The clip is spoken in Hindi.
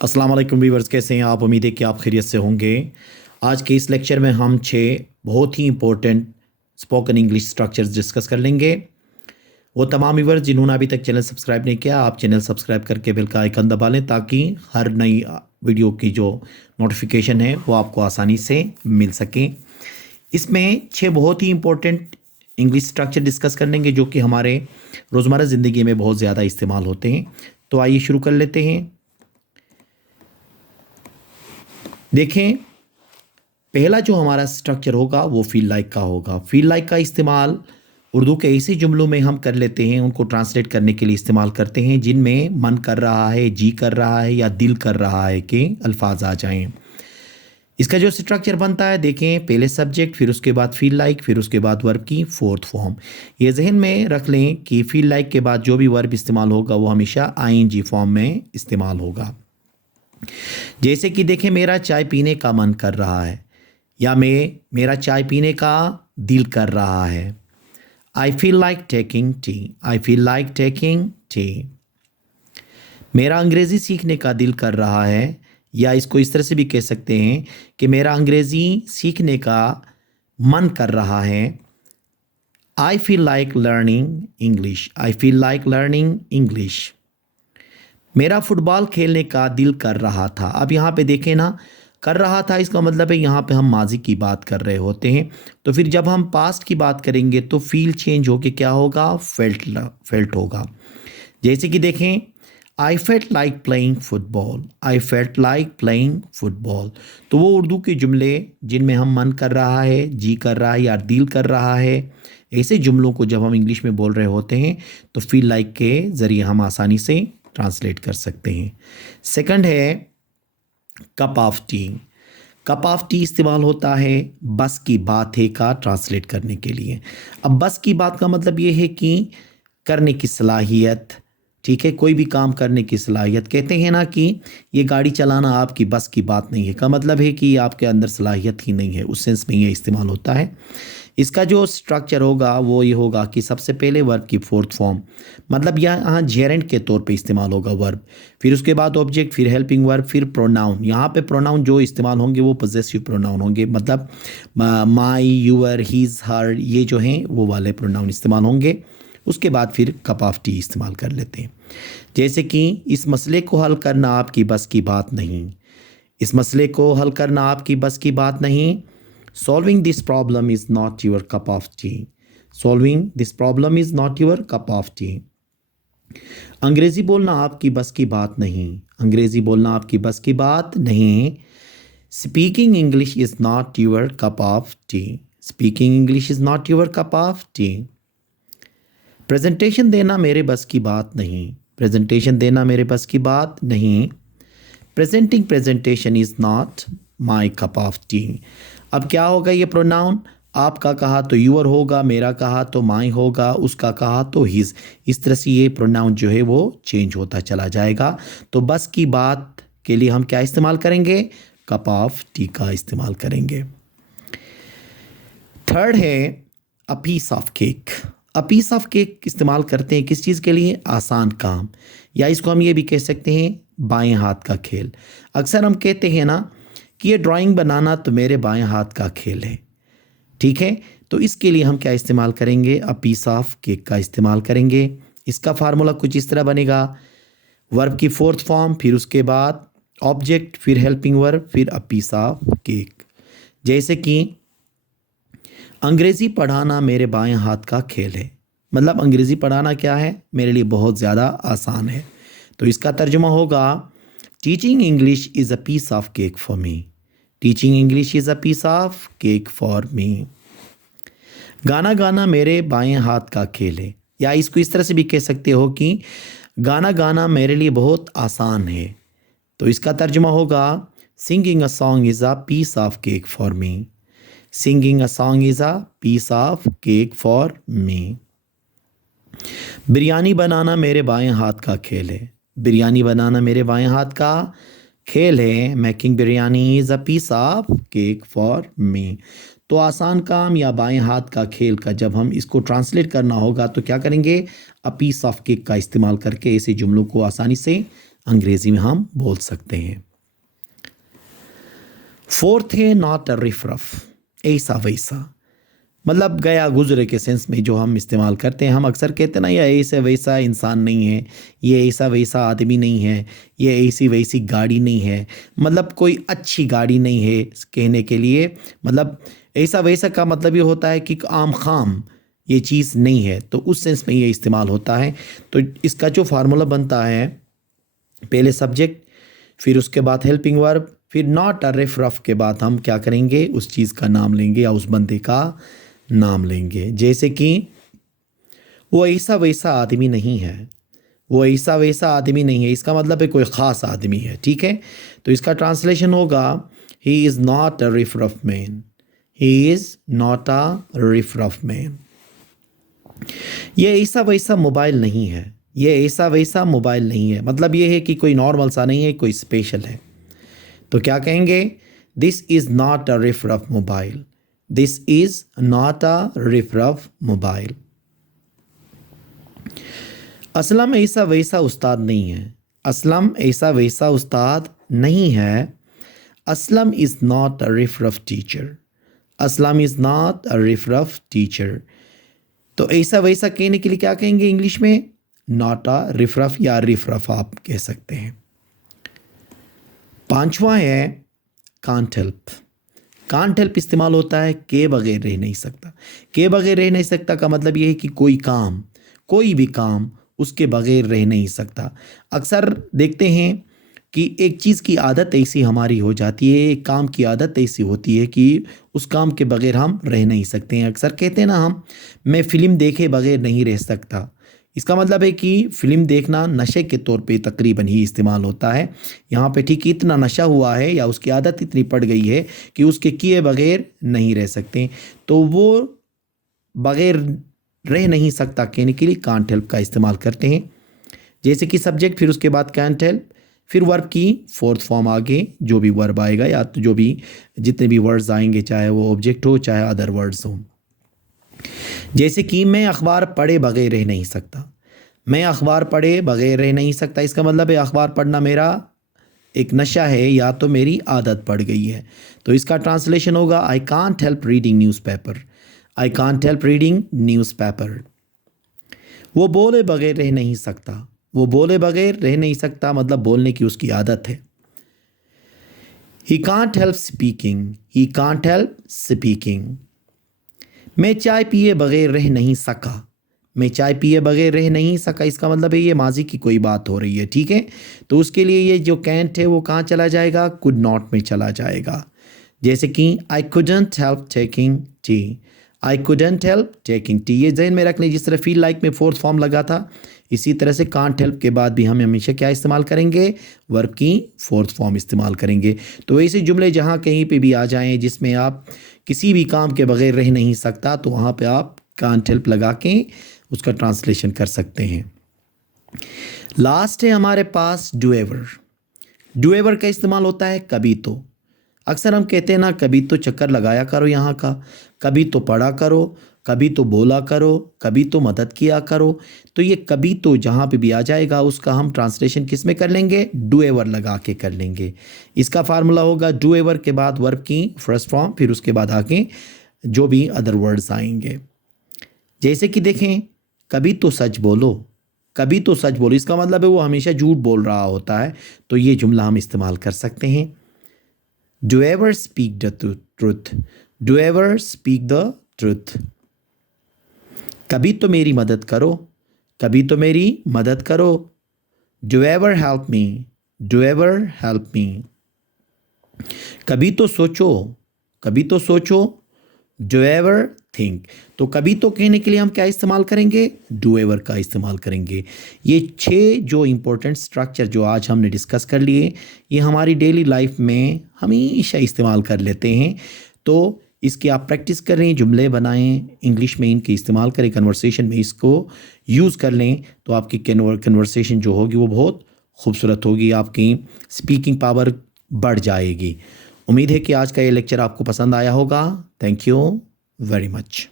अस्सलाम वालेकुम व्यूअर्स, कैसे हैं आप? उम्मीद है कि आप खैरियत से होंगे। आज के इस लेक्चर में हम 6 बहुत ही important spoken English structures discuss कर लेंगे। वो तमाम व्यूअर्स जिन्होंने अभी तक चैनल सब्सक्राइब नहीं किया, आप चैनल सब्सक्राइब करके बेल का आइकन दबा लें ताकि हर नई वीडियो की जो नोटिफिकेशन है वो आपको आसानी से मिल सके। इसमें 6 बहुत ही इंपॉर्टेंट इंग्लिश स्ट्रक्चर डिस्कस कर लेंगे जो कि हमारे रोज़मर्रा ज़िंदगी में बहुत ज़्यादा इस्तेमाल होते हैं। तो आइए शुरू कर लेते हैं। देखें, पहला जो हमारा स्ट्रक्चर होगा वो फील लाइक का होगा। फील लाइक का इस्तेमाल उर्दू के ऐसे जुमलों में हम कर लेते हैं, उनको ट्रांसलेट करने के लिए इस्तेमाल करते हैं जिनमें मन कर रहा है, जी कर रहा है या दिल कर रहा है कि अल्फाज आ जाएं। इसका जो स्ट्रक्चर बनता है, देखें, पहले सब्जेक्ट, फिर उसके बाद फील लाइक, फिर उसके बाद वर्ब की फोर्थ फॉर्म। ये जहन में रख लें कि फील लाइक के बाद जो भी वर्ब इस्तेमाल होगा वो हमेशा आईएनजी फॉर्म में इस्तेमाल होगा। जैसे कि देखें, मेरा चाय पीने का मन कर रहा है या मेरा चाय पीने का दिल कर रहा है। I feel like taking tea. I feel like taking tea. मेरा अंग्रेज़ी सीखने का दिल कर रहा है, या इसको इस तरह से भी कह सकते हैं कि मेरा अंग्रेज़ी सीखने का मन कर रहा है। I feel like learning English. I feel like learning English. मेरा फुटबॉल खेलने का दिल कर रहा था। अब यहाँ पे देखें ना, कर रहा था इसका मतलब है यहाँ पे हम माजी की बात कर रहे होते हैं। तो फिर जब हम पास्ट की बात करेंगे तो फील चेंज होके क्या होगा? फेल्ट होगा। जैसे कि देखें, I felt like playing football. I felt like playing football. तो वो उर्दू के जुमले जिनमें हम मन कर रहा है, जी कर रहा है या दिल कर रहा है, ऐसे जुमलों को जब हम इंग्लिश में बोल रहे होते हैं तो फील लाइक के ज़रिए हम आसानी से ट्रांसलेट कर सकते हैं। सेकंड है cup of T. Cup of T इस्तेमाल होता है बस की बात है का ट्रांसलेट करने के लिए। अब बस की बात का मतलब ये है कि करने की सलाहियत, ठीक है, कोई भी काम करने की सलाहियत। कहते हैं ना कि ये गाड़ी चलाना आपकी बस की बात नहीं है, का मतलब है कि आपके अंदर सलाहियत ही नहीं है, उस सेंस में ये इस्तेमाल होता है। इसका जो स्ट्रक्चर होगा वो ये होगा कि सबसे पहले वर्ब की फोर्थ फॉर्म, मतलब यहाँ जेरेंट के तौर पे इस्तेमाल होगा वर्ब, फिर उसके बाद ऑब्जेक्ट, फिर हेल्पिंग वर्ब, फिर प्रोनाउन। यहाँ पे प्रोनाउन जो इस्तेमाल होंगे वो पोजेसिव प्रोनाउन होंगे, मतलब माई, यूअर, हीज, हर, ये जो हैं वो वाले प्रोनाउन इस्तेमाल होंगे। उसके बाद फिर कप ऑफ टी इस्तेमाल कर लेते हैं। जैसे कि इस मसले को हल करना आपकी बस की बात नहीं। इस मसले को हल करना आपकी बस की बात नहीं। Solving this problem is not your cup of tea. Solving this problem is not your cup of tea. अंग्रेजी बोलना आपकी बस की बात नहीं। अंग्रेजी बोलना आपकी बस की बात नहीं। Speaking English is not your cup of tea. Speaking English is not your cup of tea. Presentation देना मेरे बस की बात नहीं। प्रेजेंटेशन देना मेरे बस की बात नहीं। Presenting presentation is not my cup of tea. अब क्या होगा? ये प्रोनाउन आपका कहा तो यूअर होगा, मेरा कहा तो माई होगा, उसका कहा तो हिज। इस तरह से ये प्रोनाउन जो है वो चेंज होता चला जाएगा। तो बस की बात के लिए हम क्या इस्तेमाल करेंगे? कप ऑफ टी का इस्तेमाल करेंगे। थर्ड है a piece of cake. A piece of cake इस्तेमाल करते हैं किस चीज़ के लिए? आसान काम, या इसको हम ये भी कह सकते हैं बाएं हाथ का खेल। अक्सर हम कहते हैं ना कि ये ड्राइंग बनाना तो मेरे बाएं हाथ का खेल है, ठीक है। तो इसके लिए हम क्या इस्तेमाल करेंगे? अ पीस ऑफ केक का इस्तेमाल करेंगे। इसका फार्मूला कुछ इस तरह बनेगा, वर्ब की फोर्थ फॉर्म, फिर उसके बाद ऑब्जेक्ट, फिर हेल्पिंग वर्ब, फिर अ पीस ऑफ केक। जैसे कि अंग्रेज़ी पढ़ाना मेरे बाएं हाथ का खेल है, मतलब अंग्रेज़ी पढ़ाना क्या है? मेरे लिए बहुत ज़्यादा आसान है। तो इसका तर्जुमा होगा teaching English is a piece of cake for me. Teaching English is a piece of cake for me. गाना गाना मेरे बाएं हाथ का खेल है, या इसको इस तरह से भी कह सकते हो कि गाना गाना मेरे लिए बहुत आसान है। तो इसका तर्जुमा होगा singing a song is a piece of cake for me. Singing a song is a piece of cake for me. Biryani बनाना मेरे बाएं हाथ का खेल है। बिरयानी बनाना मेरे बाएं हाथ का खेल है। Making biryani is a piece of cake for me. तो आसान काम या बाएं हाथ का खेल का जब हम इसको ट्रांसलेट करना होगा तो क्या करेंगे? अ पीस ऑफ केक का इस्तेमाल करके ऐसे जुमलों को आसानी से अंग्रेज़ी में हम बोल सकते हैं। फोर्थ है नॉट अ रिफ रफ, ऐसा वैसा, मतलब गया गुजरे के सेंस में जो हम इस्तेमाल करते हैं। हम अक्सर कहते हैं ना, ये ऐसा वैसा इंसान नहीं है, ये ऐसा वैसा आदमी नहीं है, ये ऐसी वैसी गाड़ी नहीं है, मतलब कोई अच्छी गाड़ी नहीं है कहने के लिए। मतलब ऐसा वैसा का मतलब ये होता है कि आम खाम ये चीज़ नहीं है, तो उस सेंस में ये इस्तेमाल होता है। तो इसका जो फार्मूला बनता है, पहले सब्जेक्ट, फिर उसके बाद हेल्पिंग वर्ब, फिर नॉट अ रिफ रफ के बाद हम क्या करेंगे, उस चीज़ का नाम लेंगे या उस बंदे का नाम लेंगे। जैसे कि वो ऐसा वैसा आदमी नहीं है, वो ऐसा वैसा आदमी नहीं है, इसका मतलब है कोई ख़ास आदमी है, ठीक है। तो इसका ट्रांसलेशन होगा he is not a riffraff man, he is not a riffraff man. ये ऐसा वैसा मोबाइल नहीं है, ये ऐसा वैसा मोबाइल नहीं है, मतलब ये है कि कोई नॉर्मल सा नहीं है, कोई स्पेशल है। तो क्या कहेंगे, this is not a riffraff mobile, this is not a riffraff mobile. Aslam ऐसा वैसा उस्ताद नहीं है, असलम ऐसा वैसा उस्ताद नहीं है। Aslam is not a riffraff teacher, Aslam is not a riffraff teacher. तो ऐसा वैसा कहने के लिए क्या कहेंगे इंग्लिश में, नॉट अ रिफ रफ या रिफ रफ आप कह सकते हैं। पांचवा है कांट हेल्प। कांट हेल्प इस्तेमाल होता है के बगैर रह नहीं सकता। के बगैर रह नहीं सकता का मतलब ये है कि कोई काम, कोई भी काम उसके बगैर रह नहीं सकता। अक्सर देखते हैं कि एक चीज़ की आदत ऐसी हमारी हो जाती है, एक काम की आदत ऐसी होती है कि उस काम के बगैर हम रह नहीं सकते हैं। अक्सर कहते हैं ना हम, मैं फ़िल्म देखे बगैर नहीं रह सकता। इसका मतलब है कि फ़िल्म देखना नशे के तौर पे तकरीबन ही इस्तेमाल होता है। यहाँ पे ठीक इतना नशा हुआ है या उसकी आदत इतनी पड़ गई है कि उसके किए बगैर नहीं रह सकते। तो वो बगैर रह नहीं सकता कहने के लिए कांट हेल्प का इस्तेमाल करते हैं। जैसे कि सब्जेक्ट, फिर उसके बाद कांट हेल्प, फिर वर्ब की फोर्थ फॉर्म आगे जो भी वर्ब आएगा या तो जो भी जितने भी वर्ड्स आएंगे, चाहे वो ऑब्जेक्ट हो चाहे अदर वर्ड्स हो। जैसे कि मैं अखबार पढ़े बगैर रह नहीं सकता, मैं अखबार पढ़े बगैर रह नहीं सकता, इसका मतलब है अखबार पढ़ना मेरा एक नशा है या तो मेरी आदत पड़ गई है। तो इसका ट्रांसलेशन होगा I can't help reading newspaper, I can't help reading newspaper. वो बोले बगैर रह नहीं सकता, वो बोले बगैर रह नहीं सकता मतलब बोलने की उसकी आदत है। He can't help speaking, he can't help speaking. मैं चाय पिए बगैर रह नहीं सका, मैं चाय पिए बगैर रह नहीं सका, इसका मतलब है ये माजी की कोई बात हो रही है, ठीक है। तो उसके लिए ये जो कैंट है वो कहाँ चला जाएगा, कुड नॉट में चला जाएगा। जैसे कि I couldn't help taking tea, I couldn't help taking tea, ये जहन में रखने। जिस तरह फील लाइक में फोर्थ फॉर्म लगा था, इसी तरह से कांट हेल्प के बाद भी हम हमेशा क्या इस्तेमाल करेंगे, वर्ब की फोर्थ फॉर्म इस्तेमाल करेंगे। तो ऐसे जुमले जहाँ कहीं पे भी आ जाएं जिसमें आप किसी भी काम के बगैर रह नहीं सकता, तो वहाँ पे आप कांट हेल्प लगा के उसका ट्रांसलेशन कर सकते हैं। लास्ट है हमारे पास डू एवर। डू एवर का इस्तेमाल होता है कभी तो। अक्सर हम कहते हैं ना, कभी तो चक्कर लगाया करो यहाँ का, कभी तो पढ़ा करो, कभी तो बोला करो, कभी तो मदद किया करो। तो ये कभी तो जहाँ पे भी आ जाएगा उसका हम ट्रांसलेशन किस में कर लेंगे, डू एवर लगा के कर लेंगे। इसका फार्मूला होगा डू एवर के बाद वर्ब की फर्स्ट फॉर्म, फिर उसके बाद आगे जो भी अदर वर्ड्स आएंगे। जैसे कि देखें, कभी तो सच बोलो, कभी तो सच बोलो, इसका मतलब है वो हमेशा झूठ बोल रहा होता है। तो ये जुमला हम इस्तेमाल कर सकते हैं, do ever speak the truth, do ever speak the truth. कभी तो मेरी मदद करो, कभी तो मेरी मदद करो, do ever help me, do ever help me. कभी तो सोचो, कभी तो सोचो, डू एवर थिंक। तो कभी तो कहने के लिए हम क्या इस्तेमाल करेंगे, डू एवर का इस्तेमाल करेंगे। ये 6 जो इम्पोर्टेंट स्ट्रक्चर जो आज हमने डिस्कस कर लिए, ये हमारी डेली लाइफ में हमेशा इस्तेमाल कर लेते हैं। तो इसकी आप प्रैक्टिस करें, जुमले बनाएं, इंग्लिश में इनके इस्तेमाल करें, कन्वर्सेशन में इसको यूज़ कर लें, तो आपकी कन्वर्सेशन जो होगी वो बहुत खूबसूरत होगी, आपकी स्पीकिंग पावर बढ़ जाएगी। उम्मीद है कि आज का ये लेक्चर आपको पसंद आया होगा। Thank you very much.